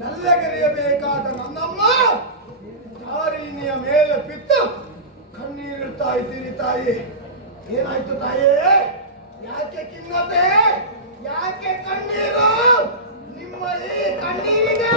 ನಲ್ಲಗೆರೆಯಬೇಕಾದ ನನ್ನಮ್ಮ ತಾರೀನಿಯ ಮೇಲೆ ಬಿತ್ತು ಕಣ್ಣೀರಿಡ್ತಾ ಇದ್ದೀರಿ ತಾಯಿ. ಏನಾಯ್ತು ತಾಯಿ? ಯಾಕೆ ಖಿನ್ನತೆ? ಯಾಕೆ ಕಣ್ಣೀರು? ನಿಮ್ಮ ಈ ಕಣ್ಣೀರಿಗೆ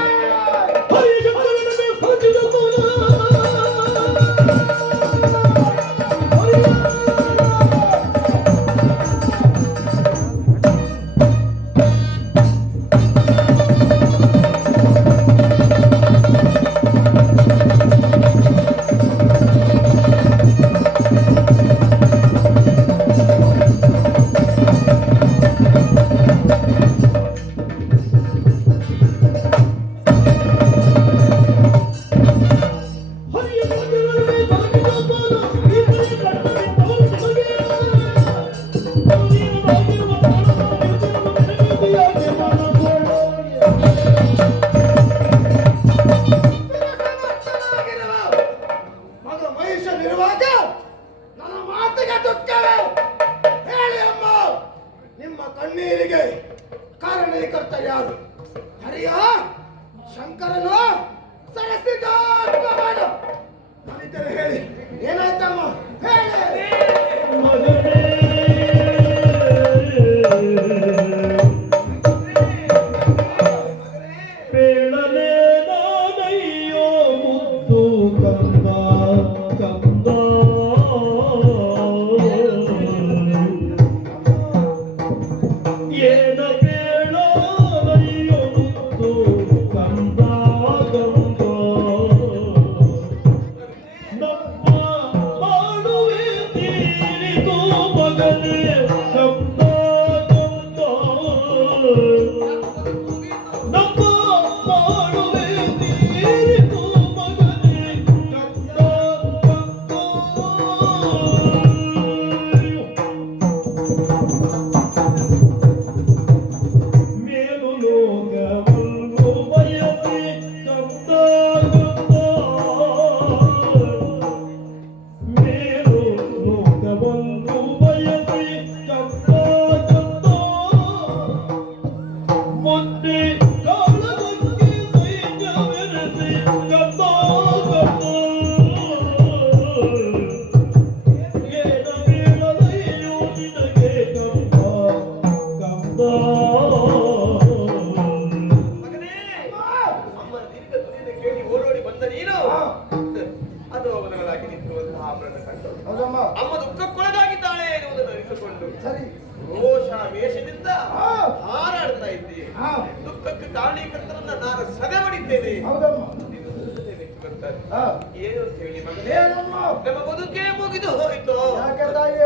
ಮೊದಲಾಗಿ ನಿಂತಿರುವಂತಹ ಆಭರಣ ಕಂಡು ಹೌದಮ್ಮ ಅಮ್ಮ ದುಃಖಕ್ಕೊಳಗಾಗಿದ್ದಾಳೆ ಎನ್ನುವುದನ್ನು ಅರಿತುಕೊಂಡು ಸರಿ ರೋಷ ವೇಷದಿಂದ ಹಾ. ಹಾರಾಡ್ತಾ ಇದ್ದೆ. ಹಾ. ದುಃಖಕ್ಕೆ ಕಾರಣೀಕರ್ತರನ್ನ ನಾನು ಸದೆ ಮಾಡಿದ್ದೇನೆ. ಹೌದಮ್ಮ ನೀನು ದುಃಖತೆ ವ್ಯಕ್ತಿ ಬರ್ತಾರೆ. ಹಾ. ಏನು ಅಂತ ಹೇಳಿ ಮಗನೇ, ಏನಮ್ಮ ನಮ್ಮ ಬದುಕೇ ಮುಗಿದು ಹೋಯ್ತು. ಯಾಕೆ ತಾಯಿ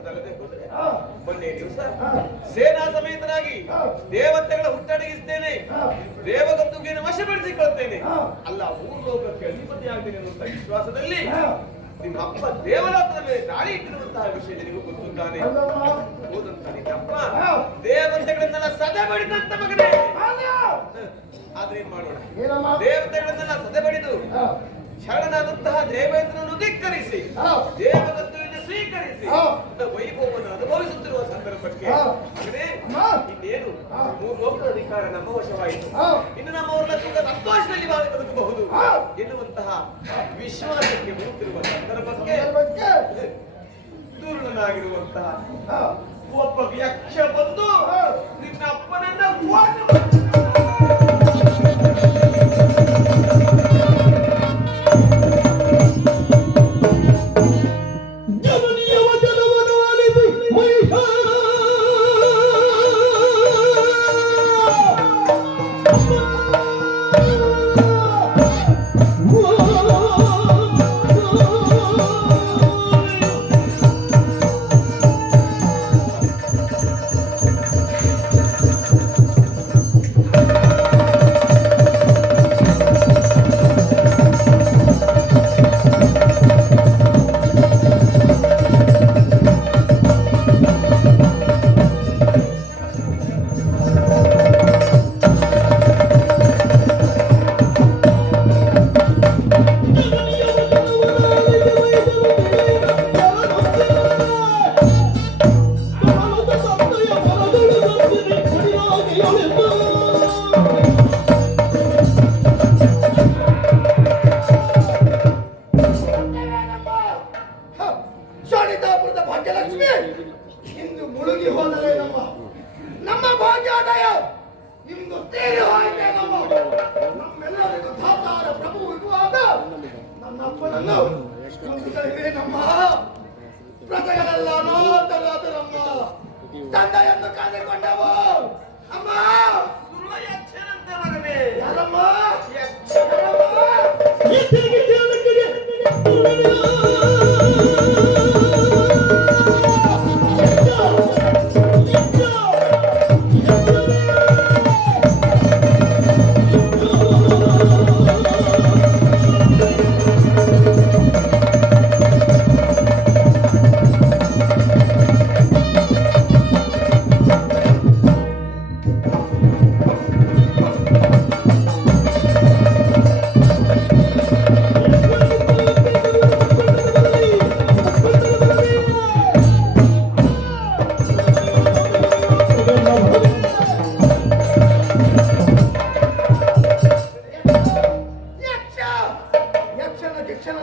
ಅದಲ್ಲದೆ ಹೋದ್ರೆ ಹಾ. ಮೊನ್ನೆ ದಿವಸ ಹಾ. ಸೇನಾ ಸಮೇತನಾಗಿ ಹಾ. ದೇವತೆಗಳ ಹುಟ್ಟಡಗಿಸ್ತೇನೆ, ಹಾ. ದೇವಗಂದುಗೆಯನ್ನು ವಶಪಡಿಸಿಕೊಳ್ತೇನೆ, ಹಾ. ಅಲ್ಲ ಮೂರು ಲೋಕಕ್ಕೆ ಅಧಿಪತಿ ಆಗ್ತೇನೆ ಅನ್ನುವಂತ ವಿಶ್ವಾಸದಲ್ಲಿ ಹಾ. ನಿಮ್ಮ ಅಪ್ಪ ದೇವಲೋಕದ ಮೇಲೆ ದಾಳಿ ಇಟ್ಟಿರುವಂತಹ ವಿಷಯ ನಿನಗೂ ಗೊತ್ತುತ್ತಾನೆ. ಹೌದಮ್ಮ ಹೋದಂತ ನಿನ್ನಪ್ಪ ಹಾ. ದೇವತೆಗಳನ್ನೆಲ್ಲ ಸದೆ ಬಡಿದಂತ ಮಗನೇ. ಹೌದು. ಆದ್ರೆ ಏನ್ ಮಾಡೋಣ, ಏನಮ್ಮ ದೇವತೆಗಳನ್ನೆಲ್ಲ ಸದೆ ಬಡಿದು ಹಾ. ಶರಣನಾದಂತಹ ದೇವೇಂದ್ರನನ್ನು ಧಿಕ್ಕರಿಸಿ ಹಾ. ದೇವಗತ್ತುವನ್ನು ಸ್ವೀಕರಿಸಿ ಹಾ. ವೈಭವವನ್ನು ಅನುಭವಿಸುತ್ತಿರುವ ಸಂದರ್ಭಕ್ಕೆ ಹಾ. ಮಗನೇ, ಅಮ್ಮ. ಇನ್ನೇನು ಹಾ. ಮೂರು ಲೋಕದ ಅಧಿಕಾರ ನಮ್ಮ ವಶವಾಯಿತು. ಹಾ. ಇನ್ನು ನಮ್ಮವರೆಲ್ಲ ಸುಖ ಸಂತೋಷದಲ್ಲಿ ಬದುಕಬಹುದು ಹಾ. ಎನ್ನುವಂತಹ ವಿಶ್ವಾಸಕ್ಕೆ ಬರುತ್ತಿರುವ ಸಂದರ್ಭಕ್ಕೆ ಬಗ್ಗೆ ದುರುಳನಾಗಿರುವಂತಹ ಹಾ. ಒಬ್ಬ ಯಕ್ಷ ಬಂದು ಹಾ. ನಿನ್ನ ಅಪ್ಪನನ್ನ ಕೊಂದು ಶೋಣಿತಾಪುರದ ಭಾಗ್ಯಲಕ್ಷ್ಮಿ ಇಂದು ಮುಳುಗಿ ಹೋದರೆ ನಮ್ಮ ಭಾಗ್ಯೋದಯ ಇಂದು ತೀರಿ ಹೋಯಿತೆ ನಮ್ಮೆಲ್ಲರಿಗೂ ತಾತಾರ ಪ್ರಭು ಇರುವಾಗ ನನ್ನಪ್ಪನನ್ನು ನಮ್ಮ ಪ್ರಜೆಗಳೆಲ್ಲ ಅನಾಥರಾದರಮ್ಮ ತಂದೆಯನ್ನು ಕಳೆದುಕೊಂಡವು ಅಮ್ಮ. ಯಕ್ಷನಂತೆ ಮಗನೇ. ಯಾರಮ್ಮ ಯಕ್ಷ.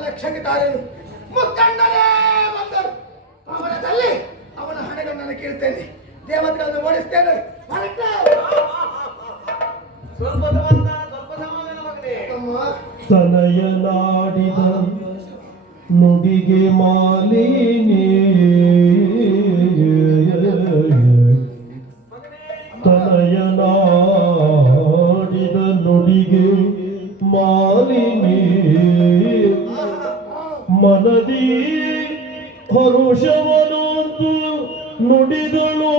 ಲಕ್ಷಗಿತಾರೇನು ಮುತ್ತಣ್ಣನೇ ಬಂದರು. ಅವನದಲ್ಲಿ ಅವನ ಹಣೆಗಣ್ಣನ್ನು ಕೀಳ್ತೇನೆ, ದೇವತೆಗಳನ್ನು ಓಡಿಸ್ತೇನೆ. ಸ್ವಲ್ಪ ಸಮಾಧಾನ ಮಗನೇ. ತನಯನಾಡಿದ ನುಡಿಗೆ ಮಾಲಿನಿ ತನಯನಾಡಿದ ನುಡಿಗೆ ಮಾಲಿನಿ ಮನದಿ ಹರುಷವನೊಂದು ನುಡಿದಳು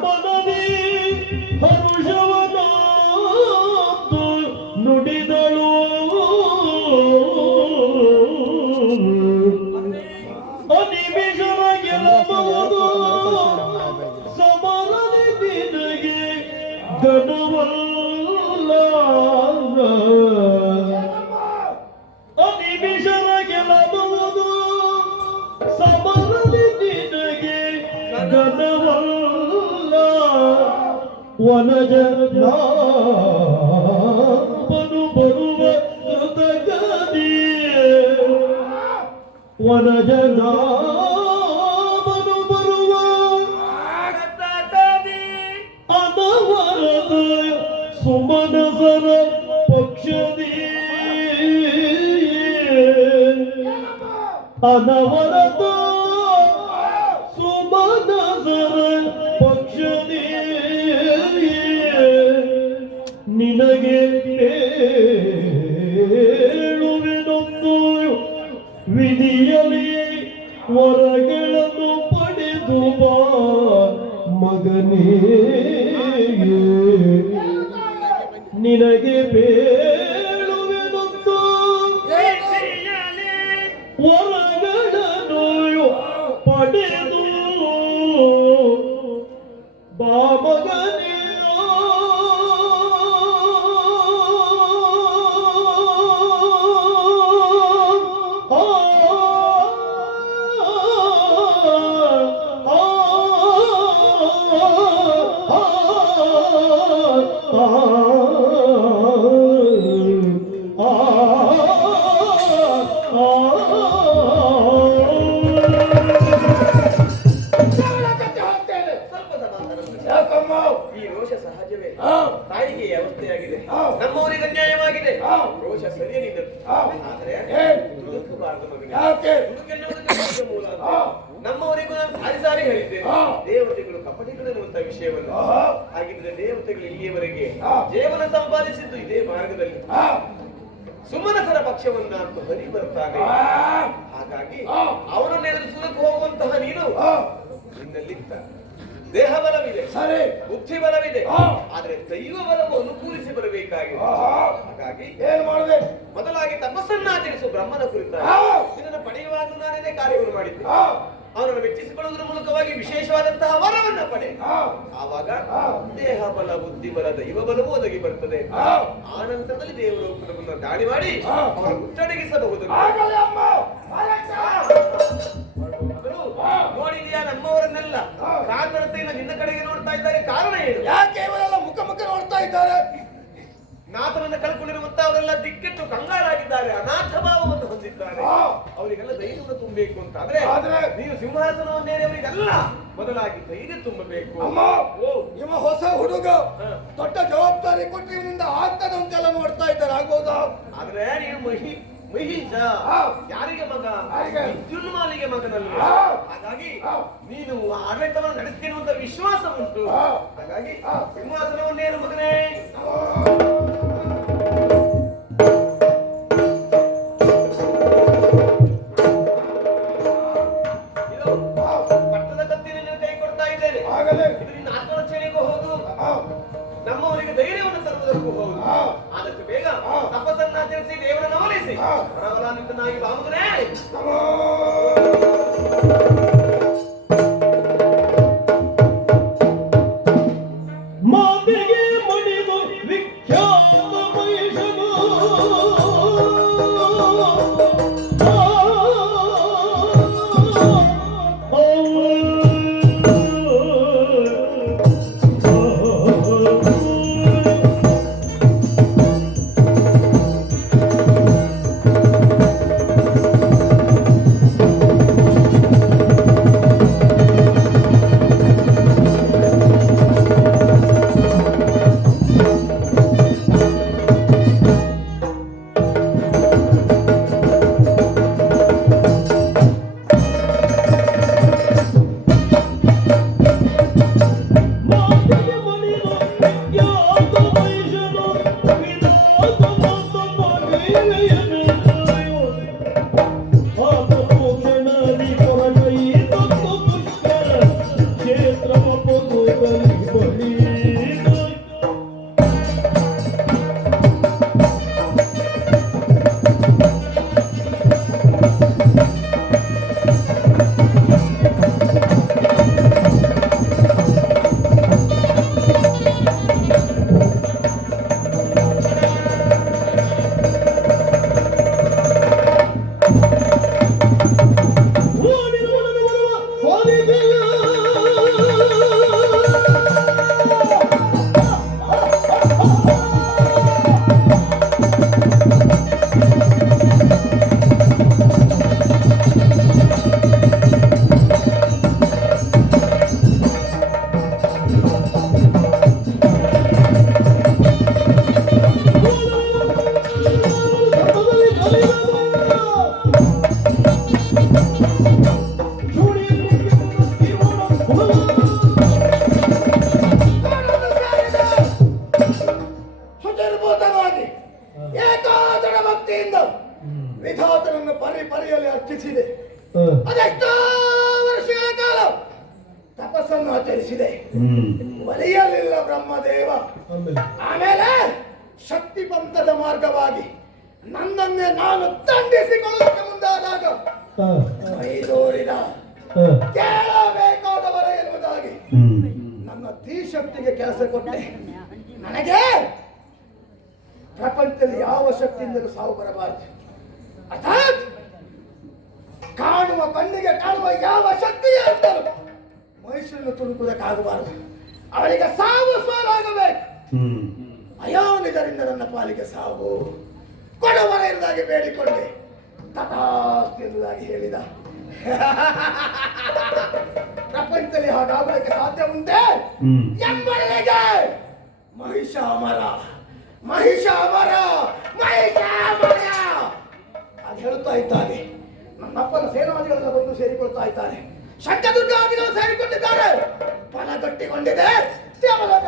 ಮನದಿ ಹರುಷವನೊಂದು ನುಡಿದಳು ಅನಿಮಿಷರ ಗೆಲ್ಲಬಹುದು ಸಮರದಿ ನಿನಗೆ ಗಣವಲ್ಲ ಅನಿಮಿಷರ ಗೆಲ್ಲಬಹುದು ಸಮರದಿ ನಿನಗೆ ಗಣವಲ್ಲ ವನಜ ಬನು ಬರುವ ಕೃತಗದಿ ವನಜ ಬನು ಬರುವ ಆಗತ್ತ ಅನವರತ ಸುಮನಸರ ಪಕ್ಷನೇ ನಿನಗೆ ಹೇಳುವೆನೊಂದು ವಿಧಿಯಲ್ಲಿ ವರಗಳನ್ನು ಪಡೆದು ಬಾ ಮಗನೇ ನಿನಗೆ ಬೇಳುವೆನೊಂದು ವರಗಳನ್ನು ಪಡೆದು ಬಾ ಮಗನೇ ಸ್ವಲ್ಪ ಸಮಾಧಾನ. ಯಾಕಮ್ಮ? ಈ ರೋಷ ಸಹಜವೇ. ಹಾ. ತಾಯಿಗೆ ಈ ಅವಸ್ಥೆಯಾಗಿದೆ. ಹಾ. ನಮ್ಮವರಿಗೆ ಅನ್ಯಾಯವಾಗಿದೆ. ಹಾ. ರೋಷ ಸರಿಯಲಿದೆ. ಹಾ. ಆದರೆ ಏನ್? ದುಡುಕಬಾರದು ಮಗನೇ. ಯಾಕೆ? ದುಡುಕೆನ್ನುವುದಕ್ಕೆ ಮುಖ್ಯ ಮೂಲ ಅಂತ. ಹಾ. ನಮ್ಮವರಿಗೂ ನಾನು ಸಾರಿ ಸಾರಿ ಹೇಳಿದ್ದೇನೆ. ಹಾ. ದೇವತೆಗಳು ಕಪಟಿಗಳು ಎನ್ನುವಂತ ವಿಷಯವನ್ನು. ಆಹಾ. ಹಾಗಿದ್ರೆ ದೇವತೆಗಳು ಇಲ್ಲಿಯವರೆಗೆ ಹಾ. ಜೀವನ ಸಂಪಾದಿಸಿದ್ದು ಇದೇ ಮಾರ್ಗದಲ್ಲಿ. ಹಾ. ಸುಮನಸರ ಪಕ್ಷವನ್ನ ಅಂತ ಹರಿ ಬರ್ತಾನೆ. ಹಾ. ಹಾಗಾಗಿ ಹಾ. ಅವರನ್ನು ಎದುರಿಸುವುದಕ್ಕೆ ಹೋಗುವಂತಹ ನೀನು ಹಾ. ನಿನ್ನಲ್ಲಿದ್ದ ದೇಹ ಬಲವಿದೆ, ಸರಿ. ಬುದ್ಧಿ ಬಲವಿದೆ, ಹಾ. ಆದ್ರೆ ದೈವ ಬಲವು ಅನುಕೂಲಿಸಿ ಬರಬೇಕಾಗಿದೆ. ಆಹಾ. ಹಾಗಾಗಿ ಏನ್ ಮಾಡಿದೆ? ಮೊದಲಾಗಿ ತಪಸ್ಸನ್ನಾಚರಿಸು ಬ್ರಹ್ಮನ ಕುರಿತಾಗಿ. ಹಾ. ಇದನ್ನು ಪಡೆಯುವಾಗ ನಾನೇನೇ ಕಾರ್ಯವನ್ನು ಮಾಡಿದ್ದೆ. ಹಾ. ಅವನನ್ನು ಮೆಚ್ಚಿಸಿಕೊಳ್ಳುವುದರ ಮೂಲಕವಾಗಿ ವಿಶೇಷವಾದಂತಹ ವರವನ್ನ ಪಡೆ. ಹಾ. ಆವಾಗ ಹಾ. ದೇಹ ಬಲ, ಬುದ್ಧಿ ಬಲ, ದೈವ ಬಲವೂ ಒದಗಿ ಬರ್ತದೆ. ಹಾ. ಆ ನಂತರದಲ್ಲಿ ದೇವರು ನಮ್ಮನ್ನು ದಾಳಿ ಮಾಡಿ ಹಾ. ಅವರ ಹುಟ್ಟಡಗಿಸಬಹುದು. ಆಗಲಿ ಅಮ್ಮ. ಆಯ್ತಾ? ಮಗಳು, ಹಾ. ನೋಡಿದೆಯಾ ನಮ್ಮವರನ್ನೆಲ್ಲ ಹಾ. ಕಾತರತೆಯಿಂದ ನಿನ್ನ ಕಡೆಗೆ ನೋಡ್ತಾ ಇದ್ದಾರೆ. ಕಾರಣ ಏನು? ಯಾಕೆ ಇವರೆಲ್ಲ ಮುಖ ಮುಖ ನೋಡ್ತಾ ಇದ್ದಾರೆ? ನಾಥನನ್ನು ಕಳ್ಕೊಂಡಿರುವಂತ ಅವರೆಲ್ಲ ದಿಕ್ಕೆಟ್ಟು ಕಂಗಾಲಾಗಿದ್ದಾರೆ, ಅನಾಥ ಭಾವವನ್ನು ಹೊಂದಿದ್ದಾರೆ. ಹಾ. ಅವರಿಗೆಲ್ಲ ಧೈರ್ಯವನ್ನು ತುಂಬಬೇಕು ಅಂತ ಆದ್ರೆ ಆದ್ರೆ ನೀವು ಸಿಂಹಾಸನವನ್ನೇರಿ ಅವರಿಗೆಲ್ಲ ಮೊದಲಾಗಿ ಧೈರ್ಯ ತುಂಬಬೇಕು. ಅಮ್ಮ, ಓ, ಇವ ಹೊಸ ಹುಡುಗ ಹಾ. ದೊಡ್ಡ ಜವಾಬ್ದಾರಿ ಕೊಟ್ಟು ಇವನಿಂದ ಆಗ್ತದೆ ಅಂತೆಲ್ಲ ನೋಡ್ತಾ ಇದ್ದಾರೆ. ಆಗ್ಬೋದಾ? ಆದ್ರೆ ನೀವು ಮಹಿಷ ಹಾ. ಯಾರಿಗೆ ಮಗ? ಯಾರಿಗೆ? ವಿದ್ಯುನ್ಮಾಲಿಗೆ ಮಗನಲ್ಲಿ. ಹಾ. ಹಾಗಾಗಿ ಹಾ. ನೀನು ಆಡಳಿತವನ್ನು ನಡೆಸ್ತೀನಿ ಅಂತ ವಿಶ್ವಾಸ ಉಂಟು. ಹಾ. ಹಾಗಾಗಿ ಹಾ. ಸಿಂಹಾಸನವನ್ನೇನು ಮಗನೇ. ಇದು ಹಾ. ಪಟ್ಟದ ಕತ್ತಿನ ನಿನ್ನ ಕೈ ಕೊಡ್ತಾ ಇದ್ದೇನೆ. ಆಗಲೇ. ಇದು ನಿನ್ನ ಆತ್ಮರಕ್ಷಣೆಗೂ ಹೌದು, ಹಾ. ನಮ್ಮವರಿಗೆ ಧೈರ್ಯವನ್ನು ತರುವುದಕ್ಕೂ ಹೌದು. ಹಾ. ಆದಷ್ಟು ಬೇಗ ಹಾ. ತಪಸ್ಸನ್ನಾಚರಿಸಿ ದೇವರನ್ನು ಅವರಿಸಿ ಹಾ. ಪರಬಲಾನ್ವಿತನಾಗಿ ಬಾಮುಗನೇ. ನಮೋ. ಮಾತೆಗೆ ಮಣಿದು ವಿಖ್ಯಾತ ಮಹಿಷನು ಮಾತೆಗೆ ಮಣಿದು ವಿಖ್ಯಾತ ಮಹಿಷನು ವಿಧಾತ ಮಹಿಳೆಯನು ಆತ್ಮೋಕ್ಷಣದಿ ಕೊರಗೈ ತಪ್ಪು ಪುಷ್ಕರ ಕ್ಷೇತ್ರವ ಪೊಂದುಗಲಿ ಬಳಿ ಓಡಿ ಓಡಲು ಬರುವ ಸ್ವಾಮೀಜಿ ಒಲಿಯಲಿಲ್ಲ ಬ್ರಹ್ಮದೇವ. ಆಮೇಲೆ ಆಮೇಲೆ ಶಕ್ತಿ ಪಂಥದ ಮಾರ್ಗವಾಗಿ ನನ್ನನ್ನೇ ನಾನು ದಂಡಿಸಿಕೊಳ್ಳಕ್ಕೆ ಮುಂದಾದಾಗ ಹಾ ಮೈದೂರಿನ ಹಾ ಕೇಳಬೇಕಾದವರ ಎಂಬುದಾಗಿ ನನ್ನ ಧೀಶಕ್ತಿಗೆ ಕೆಲಸ ಕೊಟ್ಟೆ. ನನಗೆ ಪ್ರಪಂಚದಲ್ಲಿ ಯಾವ ಶಕ್ತಿಯಿಂದಲೂ ಸಾವು ಬರಬಾರದು. ಅರ್ಥಾತ್ ಕಾಣುವ ಕಣ್ಣಿಗೆ ಕಾಣುವ ಯಾವ ಶಕ್ತಿಗೆ ಅಂತಲೂ ಮನುಷ್ಯರನ್ನು ತುಳುಕುವುದಕ್ಕಾಗಬಾರದು. ಅವರಿಗೆ ಸಾವು ಸಾಲಾಗಬೇಕು. ಅಯೋನಿಗರಿಂದ ನನ್ನ ಪಾಲಿಗೆ ಸಾವು ಕೊಡುವರ ಎಂದಾಗಿ ಬೇಡಿಕೊಂಡೆ. ತಥಾಸ್ತು ಎಂಬುದಾಗಿ ಹೇಳಿದ. ಪ್ರಪಂಚದಲ್ಲಿ ಹಾಗಾಗಲಿಕ್ಕೆ ಸಾಧ್ಯ ಉಂಟೆ ಎಂಬಲ್ಲಿಗೆ ಮಹಿಷ ಅಮರ ಮಹಿಷ ಅಮರ ಮಹಿಷ ಅಮರ ಅದು ಹೇಳುತ್ತಾ ಇದ್ದಾನೆ. ನನ್ನಪ್ಪನ ಸೇನಾದಿಗಳೆಲ್ಲ ಬಂದು ಸೇರಿಕೊಳ್ತಾ ಇದ್ದಾರೆ. ಶಂಕದುರ್ಗಾದಿಗಳು ಸೇರಿಕೊಂಡಿದ್ದಾರೆ. ಫಲ ಗಟ್ಟಿಗೊಂಡಿದೆ. ದೇವಲೋಕ